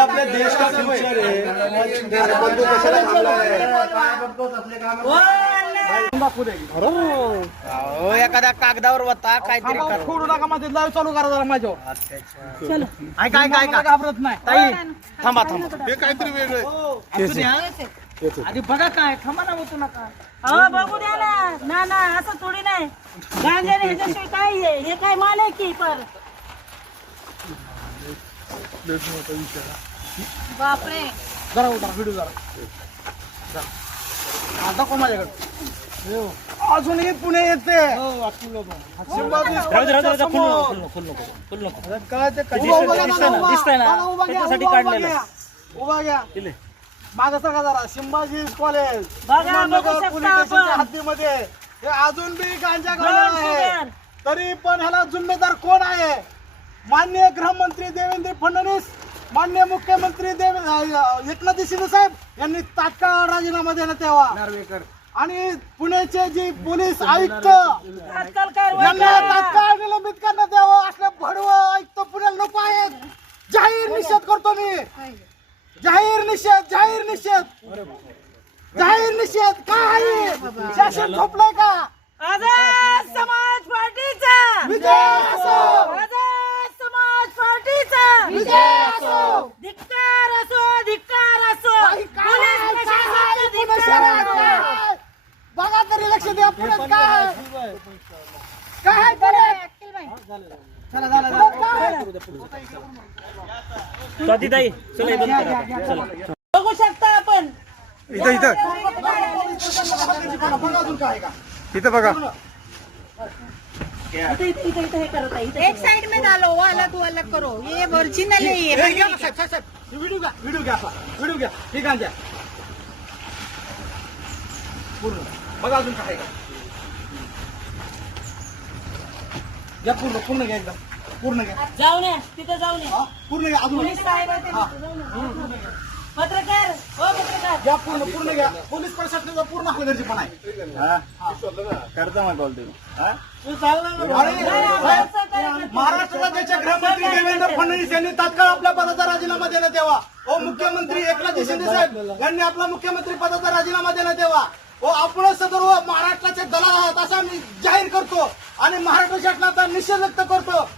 आपल्या देश का फ्यूचर है। एखाद्या कागदावर होता काहीतरी सोडू नका माझे लाईव्ह चालू करा जरा माझ्यावर. काय घाबरत नाही ताई थांबा थांबा हे काहीतरी वेगळं आधी बघा काय थांबा ना होतो नका. बघू द्या ना ना असं थोडी नाही गांजाने ह्याच्याशिवाय काय आहे हे काय माल आहे की पर बापरे जरा उतरा व्हिडिओ जरा दाखव माझ्याकडे. अजूनही पुणे येते उभा घ्या माग सगळा जरा. संभाजी कॉलेज पोलीस हद्दीमध्ये हे अजून बी गांजा घालून आहे. तरी पण ह्याला जिम्मेदार कोण आहे? माननीय गृहमंत्री देवेंद्र फडणवीस, माननीय मुख्यमंत्री एकनाथ शिंदे साहेब यांनी तात्काळ राजीनामा देण्यात यावा. आणि पुण्याचे जे पोलीस आयुक्त यांना तात्काळ निलंबित करण्यात यावं. असले भडवं आयुक्त पुण्याला नको आहेत. जाहीर निषेध करतो मी. जाहीर निषेध जाहीर निषेध जाहीर निषेध. काय शासन झोपलंय का? आझाद समाज पार्टीचा विजय असो. आझाद समाज पार्टीचा विजय असो. धिक्कार असो धिक्कार असो पोलीस प्रशासनाचा धिक्कार असो. बघा तरी लक्ष द्या पुण्यात काय काय करे. चला चला बघू शकता आपण इथं इथं इथं बघा इथे हे करत आहे एक साइड में डालो वो अलग करो ये ओरिजिनल है ये व्हिडिओ घ्या व्हिडिओ घ्या. ठीक आहे पूर्ण बघा अजून काय का. घ्या पूर्ण घ्या एकदा पूर्ण घ्या. जाऊन या तिथे जाऊन या पूर्ण घ्या अजून पोलीस साहेब आहे ते पत्रकार हो पत्रकार घ्या पूर्ण घ्या. पोलीस प्रशासनाचा पूर्ण हलगर्जीपणा आहे. करता मग कॉल तुम्ही महाराष्ट्र राज्याचे गृहमंत्री देवेंद्र फडणवीस यांनी तात्काळ आपल्या पदाचा राजीनामा देण्यात यावा. ओ मुख्यमंत्री एकनाथ शिंदे साहेब यांनी आपला मुख्यमंत्री पदाचा राजीनामा देण्यात यावा. व आपण सर्व महाराष्ट्राचे दलाल आहात असं आम्ही जाहीर करतो आणि महाराष्ट्र शासनाचा निषेध व्यक्त करतो.